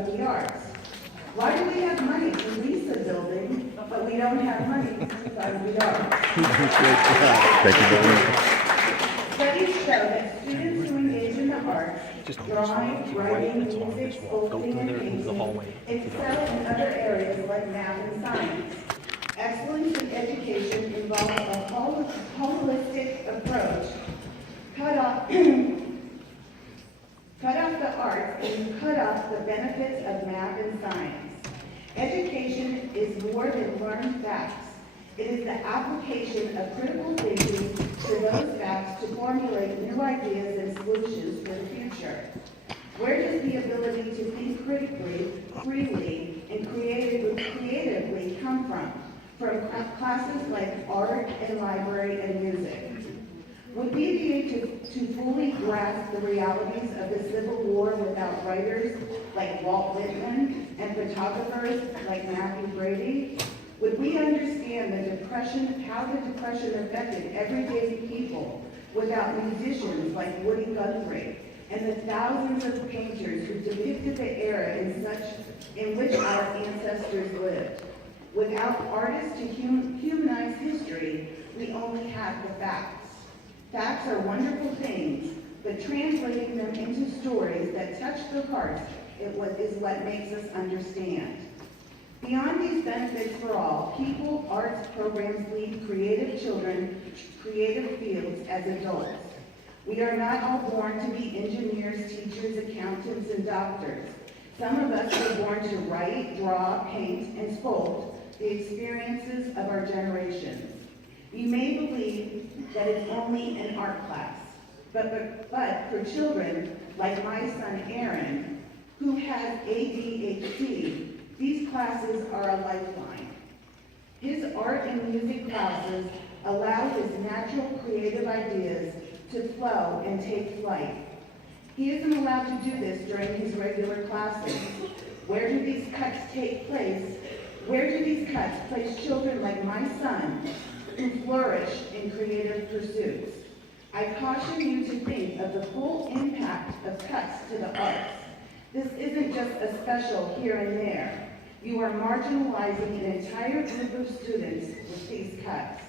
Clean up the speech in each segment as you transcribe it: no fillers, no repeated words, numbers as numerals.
of the arts. Why do we have money to lease a building, but we don't have money to fund the arts? Thank you very much. Studies show that students who engage in the arts, drawing, writing, music, sculpting, and painting, excel in other areas like math and science. Excellence in education involves a holistic approach. Cut off the arts and you cut off the benefits of math and science. Education is more than learned facts. It is the application of critical thinking to those facts to formulate new ideas and solutions for the future. Where does the ability to think critically, freely, and creatively come from? From classes like art and library and music. Would we be able to fully grasp the realities of the Civil War without writers like Walt Whitman and photographers like Matthew Brady? Would we understand the Depression, how the Depression affected everyday people without musicians like Woody Guthrie and the thousands of painters who depicted the era in which our ancestors lived? Without artists to humanize history, we only have the facts. Facts are wonderful things, but translating them into stories that touch the heart is what makes us understand. Beyond these benefits for all, people, arts programs lead creative children to creative fields as adults. We are not all born to be engineers, teachers, accountants, and doctors. Some of us were born to write, draw, paint, and sculpt the experiences of our generations. You may believe that it's only an art class, but for children like my son Aaron, who has ADHD, these classes are a lifeline. His art and music classes allow his natural creative ideas to flow and take flight. He isn't allowed to do this during his regular classes. Where do these cuts take place? Where do these cuts place children like my son who flourish in creative pursuits? I caution you to think of the full impact of cuts to the arts. This isn't just a special here and there. You are marginalizing an entire group of students with these cuts.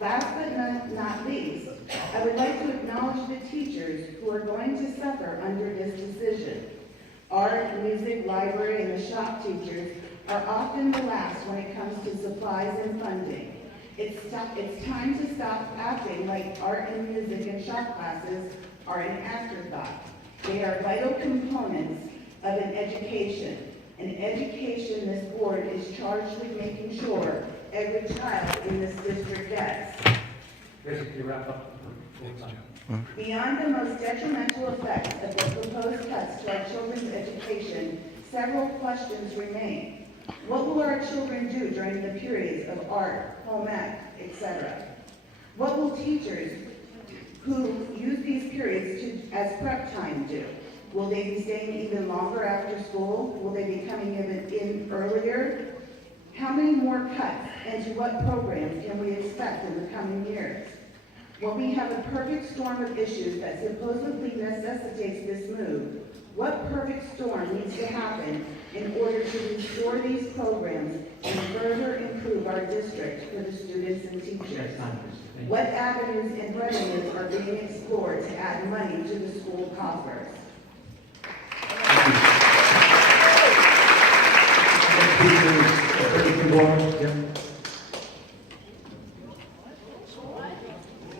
Last but not least, I would like to acknowledge the teachers who are going to suffer under this decision. Art, music, library, and the shop teachers are often the last when it comes to supplies and funding. It's time to stop acting like art and music and shop classes are an afterthought. They are vital components of an education. An education this board is charged with making sure every child in this district gets. Basically, wrap up. Beyond the most detrimental effects of the proposed cuts to our children's education, several questions remain. What will our children do during the periods of art, home ec, etc.? What will teachers who use these periods as prep time do? Will they be staying even longer after school? Will they be coming in earlier? How many more cuts and to what programs can we expect in the coming years? When we have a perfect storm of issues that supposedly necessitates this move, what perfect storm needs to happen in order to restore these programs and further improve our district for the students and teachers? What avenues and revenues are being explored to add money to the school coffers?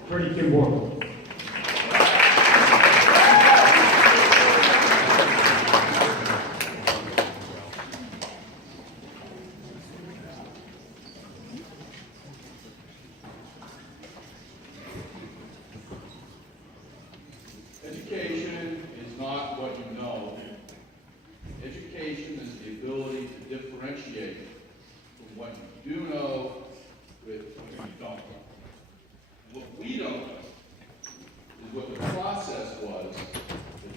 Freddie Kimball. Education is not what you know. Education is the ability to differentiate from what you do know with what you don't know. What we don't know is what the process was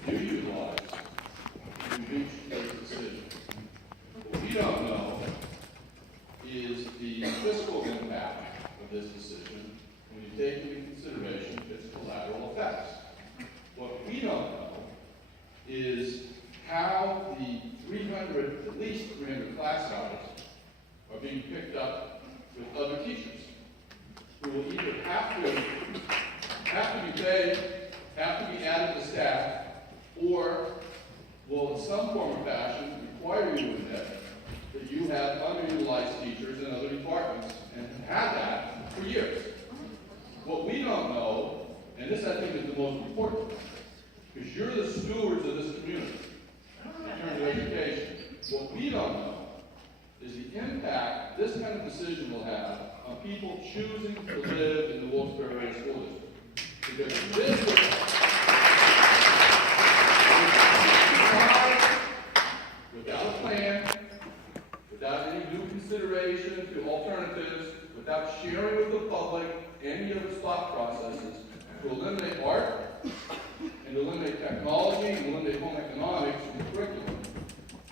that you utilized to reach this decision. What we don't know is the fiscal impact of this decision when you take into consideration its collateral effects. What we don't know is how the $300 staff, or will in some form or fashion require you to admit that you have underutilized teachers in other departments and have had for years. What we don't know, and this I think is the most important, because you're the stewards of this community in terms of education. What we don't know is the impact this kind of decision will have on people choosing to live in the Wilkes-Barre Area School District. Because this is without a plan, without any new consideration to alternatives, without sharing with the public any of its thought processes, to eliminate art, and to eliminate technology, and eliminate home economics from the curriculum,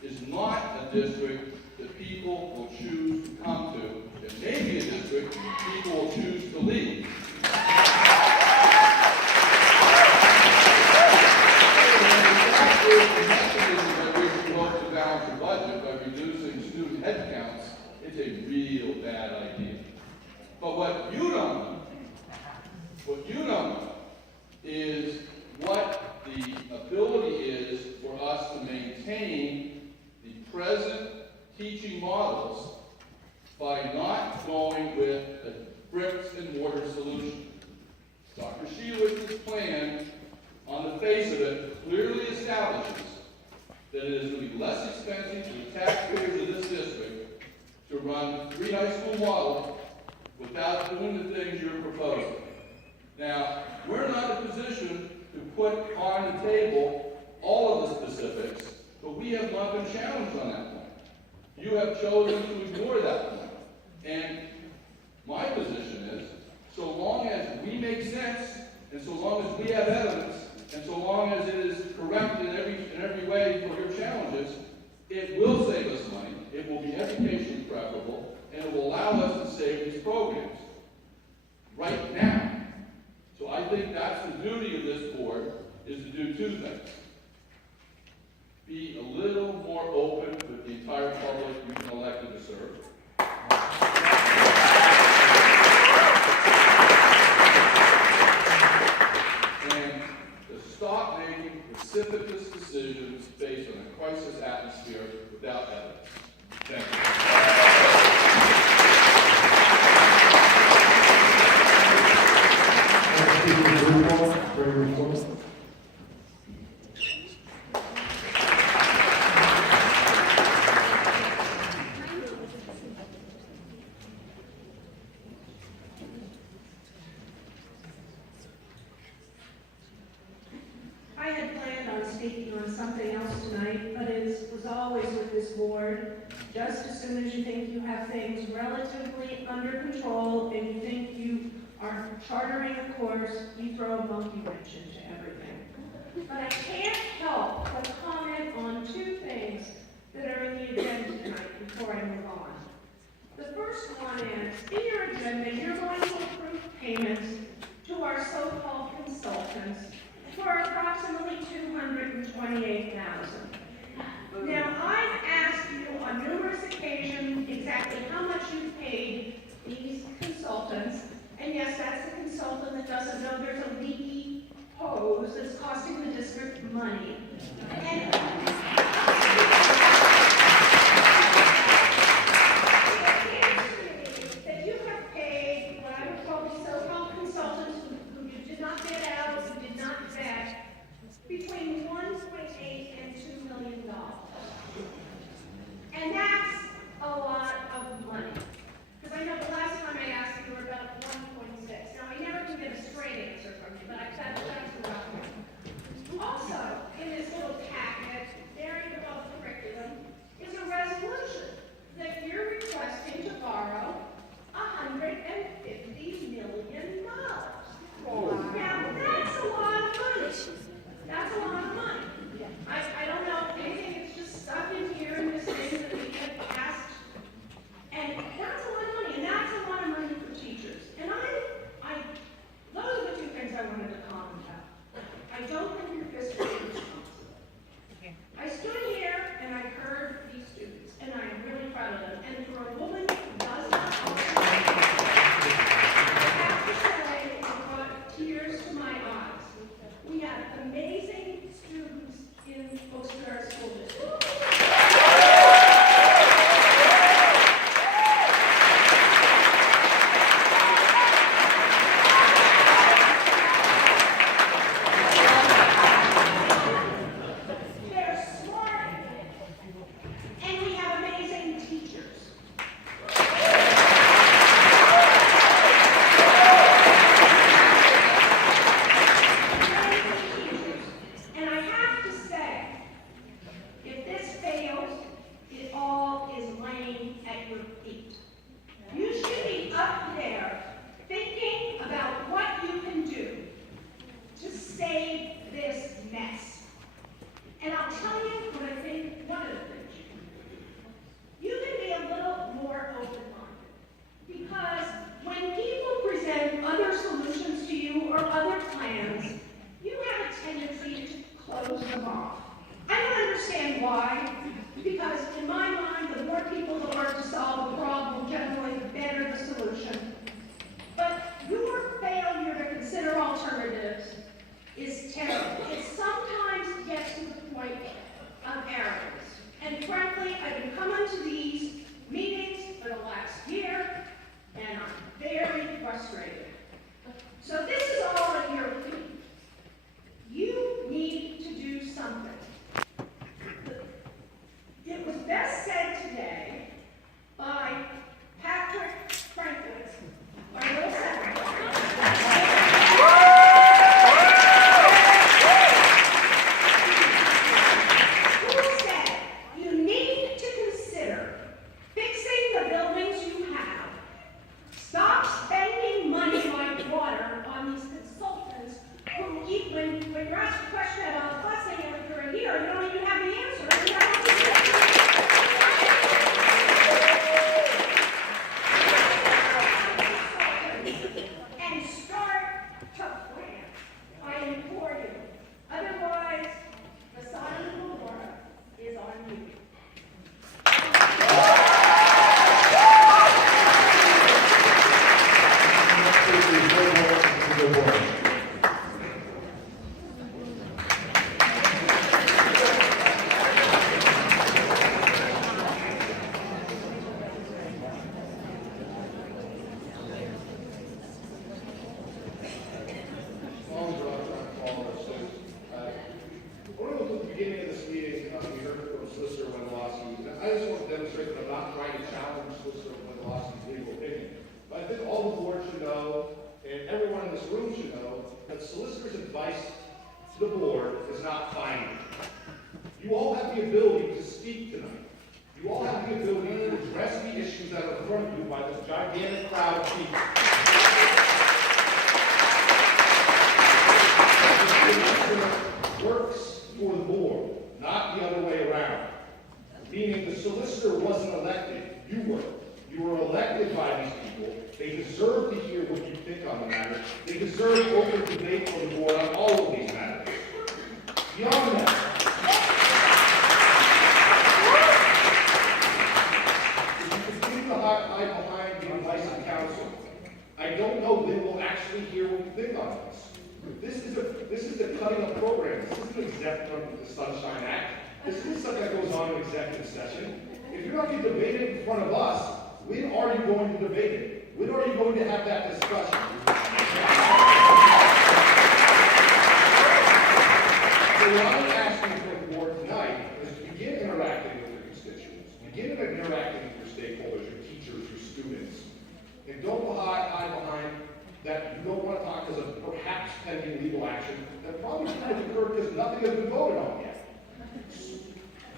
is not a district that people will choose to come to. It may be a district people will choose to leave. The mechanism by which you hope to balance your budget by reducing student headcounts is a real bad idea. But what you don't know is what the ability is for us to maintain the present teaching models by not going with a bricks and mortar solution. Dr. Sheilawitz's plan, on the face of it, clearly establishes that it is going to be less expensive to the taxpayers of this district to run 3 high school models without doing the things you're proposing. Now, we're not in a position to put on the table all of the specifics, but we have not been challenged on that point. You have chosen to ignore that point. And my position is, so long as we make sense, and so long as we have evidence, and so long as it is correct in every way for your challenges, it will save us money, it will be educationally preferable, and it will allow us to save these programs right now. So I think that's the duty of this board, is to do 2 things. Be a little more open with the entire public you've been elected to serve. And to stop making precipitous decisions based on a crisis atmosphere without evidence. Thank you. I had planned on speaking on something else tonight, but it was always with this board. Just as soon as you think you have things relatively under control and you think you are chartering a course, you throw a monkey wrench into everything. But I can't help but comment on 2 things that are in the agenda tonight before I move on. The first one is, in your agenda, you're going to approve payments to our so-called consultants for approximately $228,000. Now, I've asked you on numerous occasions exactly how much you paid these consultants, and yes, that's the consultant that doesn't know there's a leaky hose that's costing the district money. And that you have paid what I would call the so-called consultants who you did not bid out, who did not vet, between $1.8 and $2 million. And that's a lot of money. Because I know the last time I asked you were about 1.6. Now, I never can get a straight answer from you, but I bet that's about right. Also, in this little package, off. I don't understand why, because in my mind, the more people that work to solve a problem, generally the better the solution. But your failure to consider alternatives is terrible. It sometimes gets to the point of arrogance. And frankly, I've been coming to these meetings for the last year, and I'm very frustrated. So this is all at your feet. You need to do something. It was best said today by Patrick Franklin, our little senator. Who said you need to consider fixing the buildings you have. Stop spending money like water on these consultants who, when you're asked a question about busing after a year, you don't even have the answer. And you have to and start to plan. I implore you. Otherwise, the sign of the Lord is on you. I just want to demonstrate that I'm not trying to challenge Solicitor Wendelowski's legal opinion. But I think all the board should know, and everyone in this room should know, that solicitor's advice to the board is not final. You all have the ability to speak tonight. You all have the ability to address the issues that are in front of you by this gigantic crowd of people. The solicitor works for the board, not the other way around. Meaning the solicitor wasn't elected, you were. You were elected by these people. They deserve to hear what you think on the matter. They deserve open debate on the board on all of these matters. Beyond that, if you continue to hide behind the advice of counsel, I don't know when we'll actually hear what you think on this. This is a cutting up program. This isn't exempt from the Sunshine Act. This is something that goes on in executive session. If you're not going to debate it in front of us, when are you going to debate it? When are you going to have that discussion? So what I'm asking for the board tonight is to begin interacting with your constituents, begin interacting with your stakeholders, your teachers, your students, and don't hide behind that you don't want to talk because of perhaps pending legal action that probably should have occurred because nothing has been voted on yet.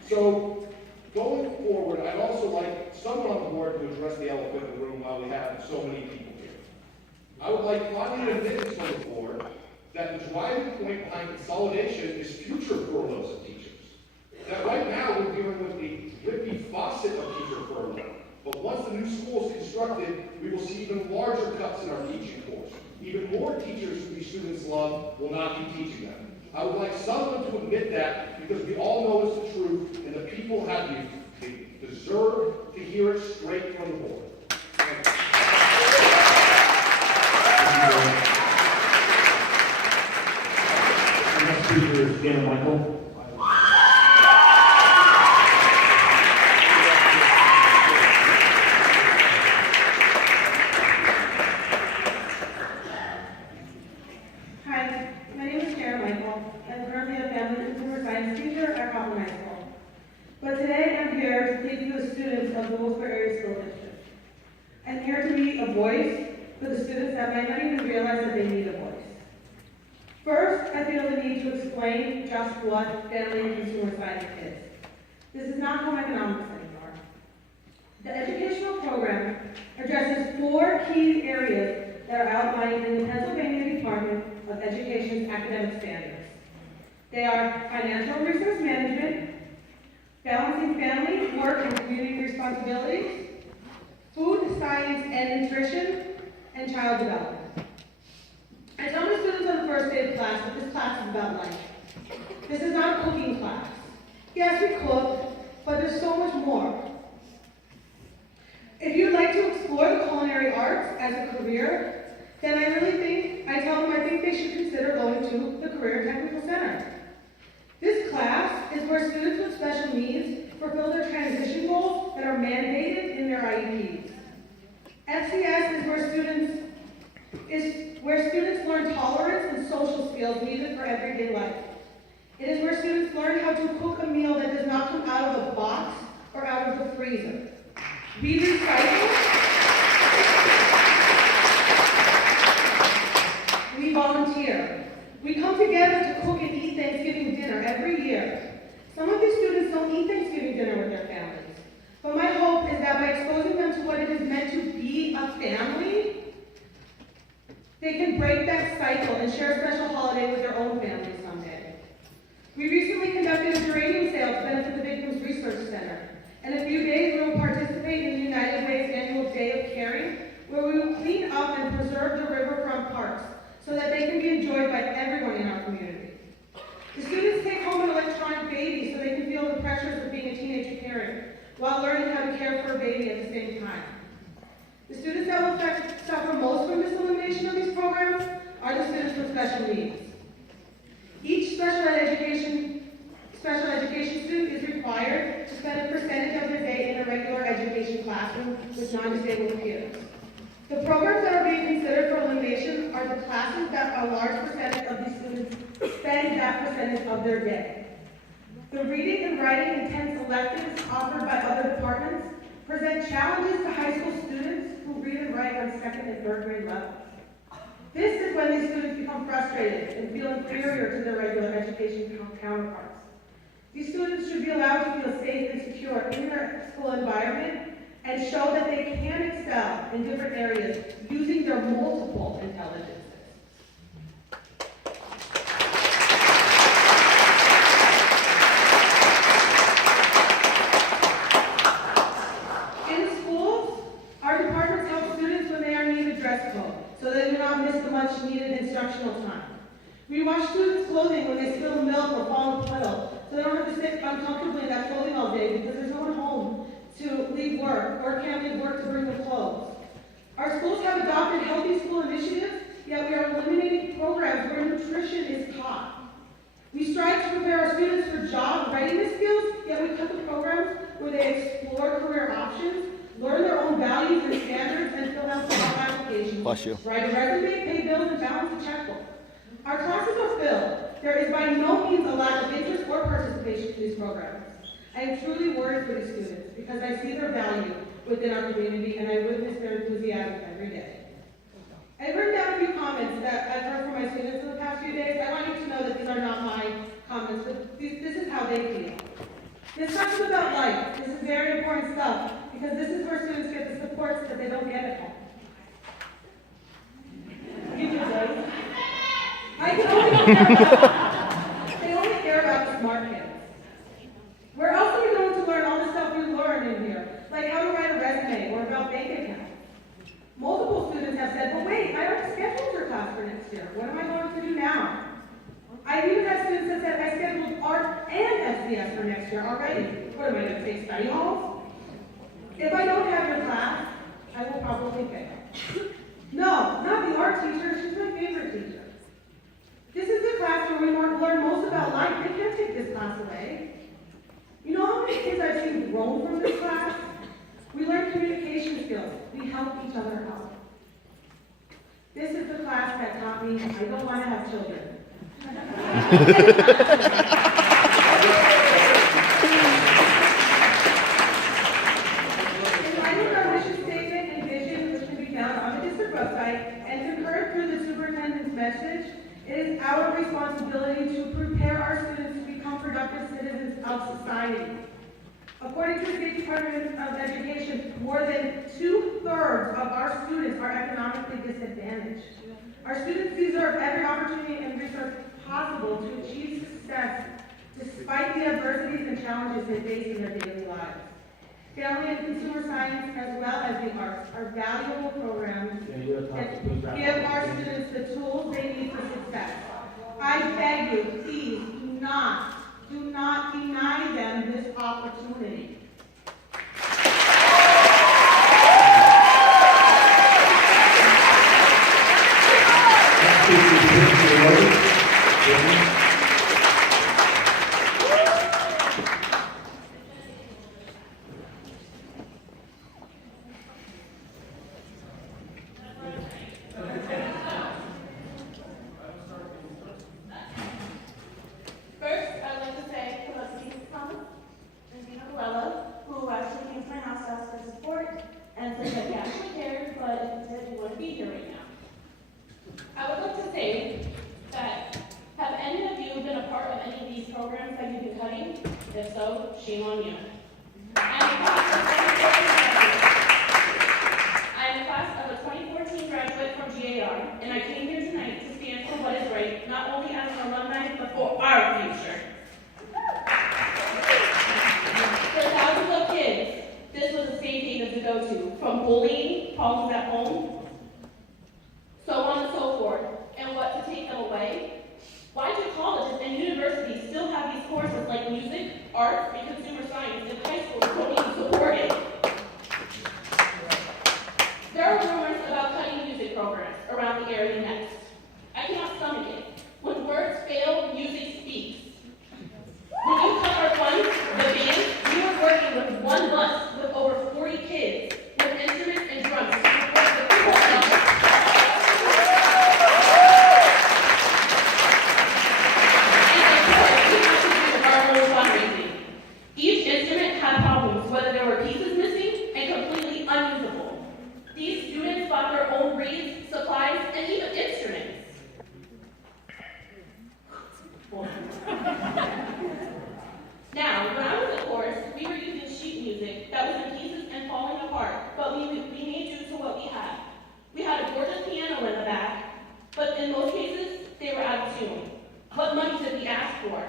So, going forward, I'd also like someone on the board to address the elephant in the room while we have so many people here. I would like finally an admittance from the board that the driving point behind consolidation is future furloughs of teachers. That right now we're dealing with the drippy faucet of teacher furlough. But once the new school is constructed, we will see even larger cuts in our teaching force. Even more teachers who these students love will not be teaching them. I would like someone to admit that because we all know it's the truth and the people have they deserve to hear it straight from the board. The next speaker is Dan Michael. Hi, my name is Karen Michael. I'm currently a family consumer science teacher at Common High School. But today I'm here to speak to the students of the Wilkes Area School District. I'm here to be a voice for the students that might not even realize that they need a voice. First, I feel the need to explain just what family and consumer science is. This is not home economics anymore. The educational program addresses 4 key areas that are outlined in the Pennsylvania Department of Education's academic standards. They are financial resource management, balancing family, work, and community responsibilities, food, science, and nutrition, and child development. I tell my students on the first day of class that this class is about life. This is not a cooking class. Yes, we cook, but there's so much more. If you'd like to explore the culinary arts as a career, then I tell them I think they should consider going to the Career Technical Center. This class is where students with special needs fulfill their transition goals that are mandated in their IEPs. FCS is where students learn tolerance and social skills needed for everyday life. It is where students learn how to cook a meal that does not come out of a box or out of the freezer. We recycle, we volunteer. We come together to cook and eat Thanksgiving dinner every year. Some of these students don't eat Thanksgiving dinner with their families, but my hope is that by exposing them to what it is meant to be a family, they can break that cycle and share a special holiday with their own family someday. We recently conducted a geranium sale to benefit the Victims Research Center. In a few days, we will participate in the United Way's annual Day of Caring, where we will clean up and preserve the riverfront parks so that they can be enjoyed by everyone in our community. The students take home an electronic baby so they can feel the pressures of being a teenage parent while learning how to care for a baby at the same time. The students that will suffer most from this elimination of these programs are the students with special needs. Each special education student is required to spend a percentage of their day in a regular education classroom with non-disabled peers. The programs that are being considered for elimination are the classes that a large percentage of these students spend that percentage of their day. The reading and writing intense electives offered by other departments present challenges to high school students who read and write on second and third grade levels. This is when these students become frustrated and feel inferior to their regular education counterparts. These students should be allowed to feel safe and secure in their school environment and show that they can excel in different areas using their multiple intelligences. In schools, our departments help students when they are in need of dress code, so they do not miss the much needed instructional time. We wash students' clothing when they spill milk or fall in a puddle, so they don't have to sit uncomfortably in that clothing all day because there's no one home to leave work or can't leave work to bring the clothes. Our schools have adopted healthy school initiatives, yet we are eliminating programs where nutrition is taught. We strive to prepare our students for job readiness skills, yet we cut the programs where they explore career options, learn their own values and standards, and fill out job applications. Bless you. Write a resume, pay bills, and balance a checkbook. Our classes are filled. There is by no means a lack of interest or participation in these programs. I am truly worried for these students because I see their value within our community and I witness their enthusiasm every day. I've written down a few comments that I've heard from my students in the past few days. I want you to know that these are not my comments, but this is how they feel. This talks about life. This is very important stuff because this is where students get the supports that they don't get at home. They only care about the smart kids. Where else are we going to learn all the stuff we learned in here? Like how to write a resume or about bank accounts. Multiple students have said, but wait, I already scheduled your class for next year. What am I going to do now? I even have students that said, I scheduled art and SDS for next year already. What am I going to take study halls? If I don't have your class, I will probably fail. No, not the art teacher. She's my favorite teacher. This is the class where we learn most about life. They can't take this class away. You know how many kids I've seen grow from this class? We learn communication skills. We help each other out. This is the class that taught me I don't want to have children. In line with our mission statement and vision, which can be found on the district website, and concurred through the superintendent's message, it is our responsibility to prepare our students to become productive citizens of society. According to the State Department of Education, more than 2/3 of our students are economically disadvantaged. Our students deserve every opportunity and resource possible to achieve success despite the adversities and challenges they face in their daily lives. Family and consumer science, as well as the arts, are valuable programs that give our students the tools they need for success. I beg you, please do opportunity. Next speaker is Wilkes. First, I'd like to say hello to Steve Thomas and Dina Varela, who actually came to my house to ask for support and said that he actually cared, but he said he wouldn't be here right now. I would like to say that have any of you been a part of any of these programs that you've been cutting? If so, shame on you. I'm a class of a 2014 graduate from GAR, and I came here tonight to stand for what is right, not only as an alumni, but for our future. For thousands of kids, this was a safe haven to go to, from bullying, problems at home, so on and so forth. And what to take them away? Why do colleges and universities still have these courses like music, art, and consumer science if high schools don't even support it? There are rumors about cutting music programs around the area next. I cannot stomach it. When words fail, music speaks. When you cut our funds, the band, we were working with one bus with over 40 kids with instruments and drums to support the people. Each instrument had problems, whether there were pieces missing and completely unusable. These students bought their own reeds, supplies, and even instruments. Now, when I was at chorus, we were using sheet music that was in pieces and falling apart, but we made do to what we had. We had a gorgeous piano in the back, but in most cases, they were out of tune. What money did we ask for?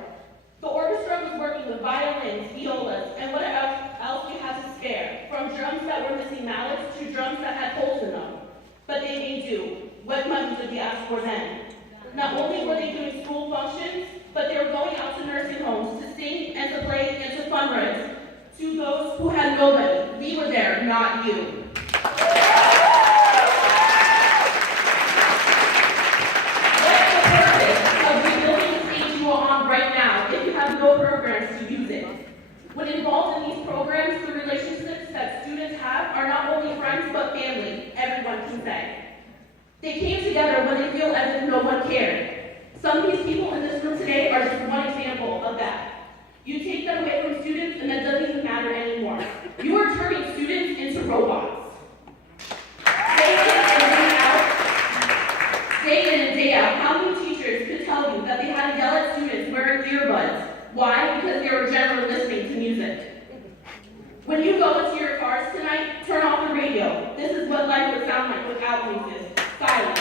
The orchestra was working with violins, violas, and whatever else we had to spare, from drums that were missing mallets to drums that had holes in them. But they made do. What money did we ask for then? Not only were they doing school functions, but they were going out to nursing homes to sing and to play and to fundraise to those who had nobody. We were there, not you. No programs to use it. When involved in these programs, the relationships that students have are not only friends but family, everyone can say. They came together when they feel as if no one cared. Some of these people in this room today are just one example of that. You take that away from students and that doesn't even matter anymore. You are turning students into robots. Day in and day out, how many teachers could tell you that they had to yell at students wearing earbuds? Why? Because they were generally listening to music. When you go into your cars tonight, turn off the radio. This is what life would sound like without music. Silence.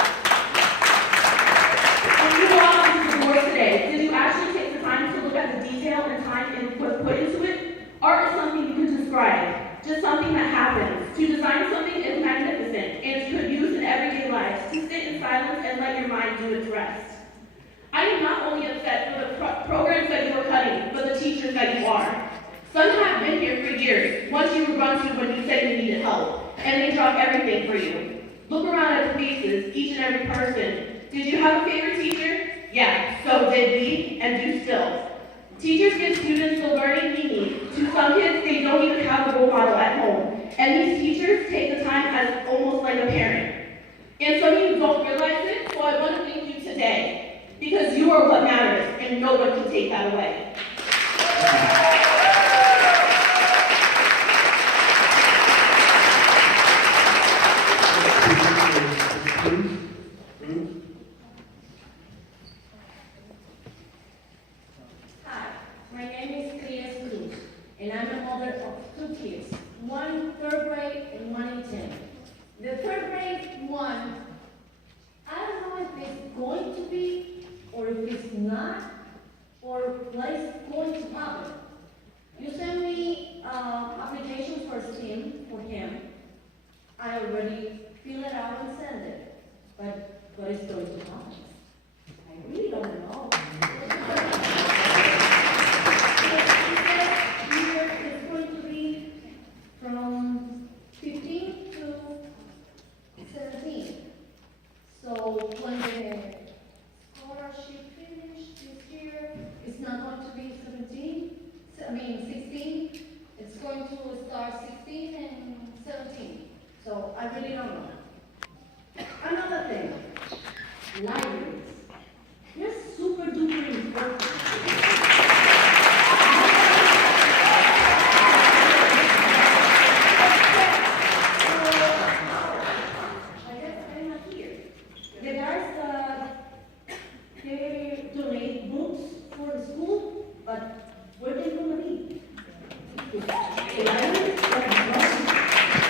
When you walk into the doors today, did you actually take the time to look at the detail and time and put into it? Art is something you can describe, just something that happens. To design something is magnificent, and it's could use in everyday life, to sit in silence and let your mind do its rest. I am not only upset for the programs that you are cutting, but the teachers that you are. Some have been here for years, ones you would run to when you said you needed help, and they drop everything for you. Look around at the faces, each and every person. Did you have a favorite teacher? Yeah, so did we, and do still. Teachers give students the learning we need. To some kids, they don't even have a role model at home, and these teachers take the time as almost like a parent. And some of you don't realize it, so I want to thank you today. Because you are what matters, and no one can take that away. Hi, my name is Cleas Cruz, and I'm a mother of two kids, one in 3rd grade and one in 10th. The 3rd grade one, I don't know if it's going to be or if it's not, or what is going to happen. You sent me applications for STEAM for him. I already filled it out and sent it, but what is going to happen? I really don't know. He said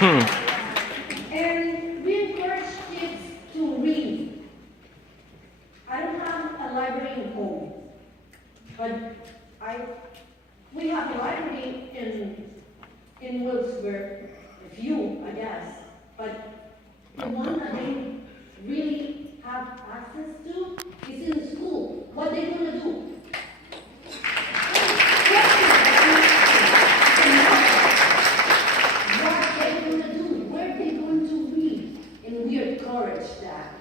And we encourage kids to read. I don't have a library in home, but we have a library in Wilkesburg, a few, I guess, but the one that they really have access to is in school. What they gonna do? What they gonna do? Where they going to read? And we encourage that.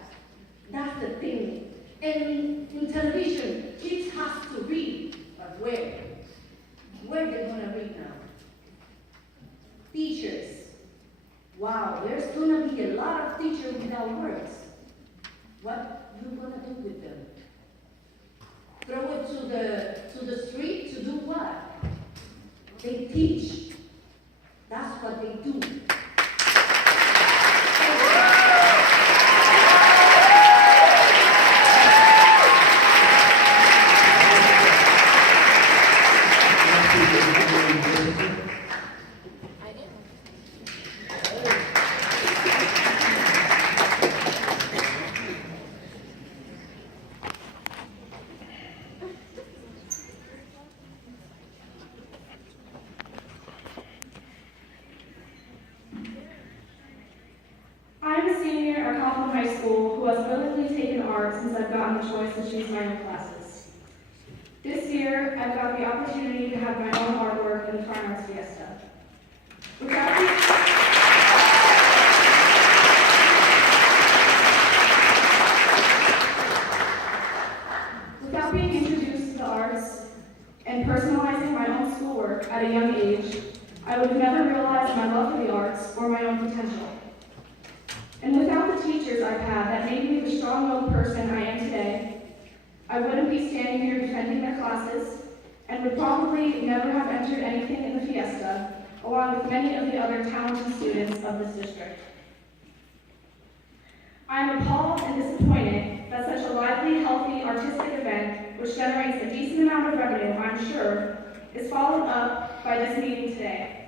That's the thing. And in television, kids have to read, but where? Where they gonna read now? Teachers. Wow, there's gonna be a lot of teachers without words. What you gonna do with them? Throw it to the street to do what? They teach. That's what they do. I'm a senior at Coughlin High School who has willingly taken art since I've gotten the choice to choose my own classes. This year, I've got the opportunity to have my own artwork in the Fine Arts Fiesta. Without being introduced to the arts and personalizing my own schoolwork at a young age, I would have never realized my love for the arts or my own potential. And without the teachers I've had that made me the strong-willed person I am today, I wouldn't be standing here defending their classes and would probably never have entered anything in the Fiesta, along with many of the other talented students of this district. I am appalled and disappointed that such a lively, healthy, artistic event, which generates a decent amount of revenue, I'm sure, is followed up by this meeting today.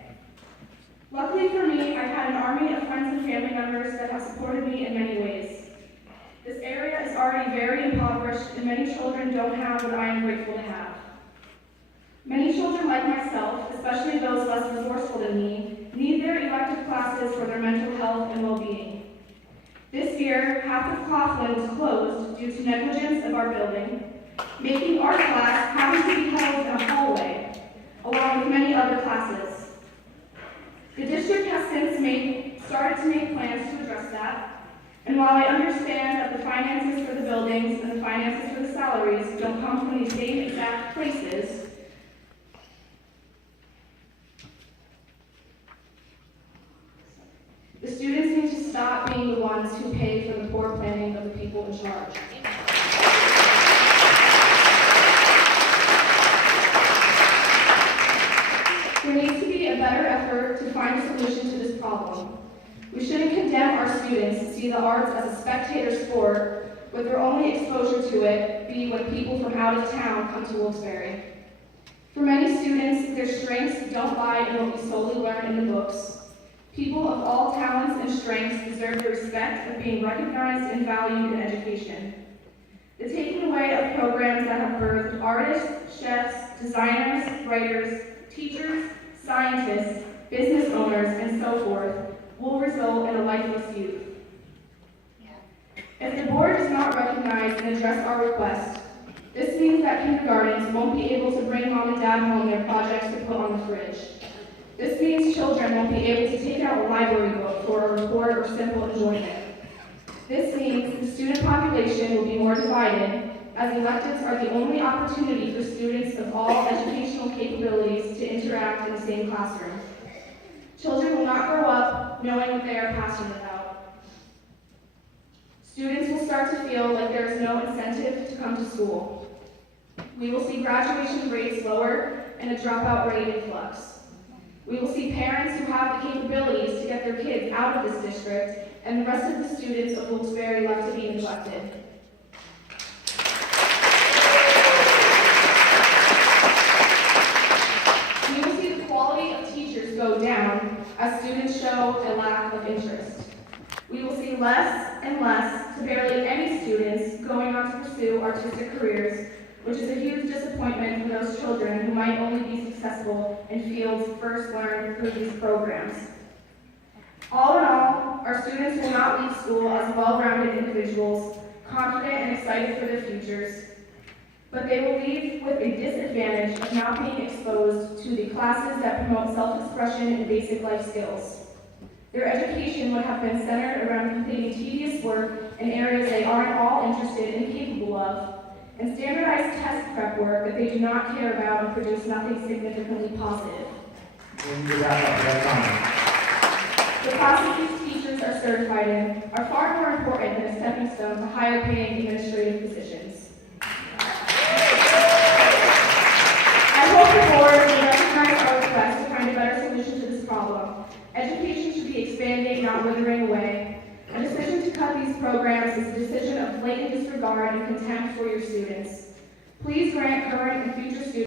Luckily for me, I've had an army of friends and family members that have supported me in many ways. This area is already very impoverished, and many children don't have what I am grateful to have. Many children like myself, especially those less resourceful than me, need their elective classes for their mental health and well-being. This year, half of Coughlin was closed due to negligence of our building, making art class having to be held in a hallway, along with many other classes. The district has since started to make plans to address that, and while I understand that the finances for the buildings and the finances for the salaries don't come from the same exact places, the students need to stop being the ones who pay for the poor planning of the people in charge. There needs to be a better effort to find a solution to this problem. We shouldn't condemn our students to see the arts as a spectator sport, with their only exposure to it be when people from out of town come to Wilkes-Barre. For many students, their strengths don't lie in what we solely learn in the books. People of all talents and strengths deserve the respect of being recognized and valued in education. The taking away of programs that have birthed artists, chefs, designers, writers, teachers, scientists, business owners, and so forth will result in a lifeless youth. If the board does not recognize and address our request, this means that kindergartens won't be able to bring mom and dad home their projects to put on the fridge. This means children won't be able to take out a library book for a report or simple enjoyment. This means the student population will be more divided, as electives are the only opportunity for students of all educational capabilities to interact in the same classroom. Children will not grow up knowing what they are passionate about. Students will start to feel like there is no incentive to come to school. We will see graduation rates lower and a dropout rate influx. We will see parents who have the capabilities to get their kids out of this district, and the rest of the students of Wilkes-Barre left to be neglected. We will see the quality of teachers go down as students show a lack of interest. We will see less and less to barely any students going on to pursue artistic careers, which is a huge disappointment for those children who might only be successful in fields first learned through these programs. All in all, our students will not leave school as well-rounded individuals, confident and excited for their futures, but they will leave with a disadvantage of not being exposed to the classes that promote self-expression and basic life skills. Their education would have been centered around completing tedious work in areas they aren't all interested and capable of, and standardized test prep work that they do not care about and produce nothing significantly positive. And you wrap up that time. The classes these teachers are certified in are far more important than a stepping stone to higher paying administrative positions. I hope the board will recognize our request to find a better solution to this problem. Education should be expanding, not withering away. A decision to cut these programs is a decision of blatant disregard and contempt for your students. Please grant current and future students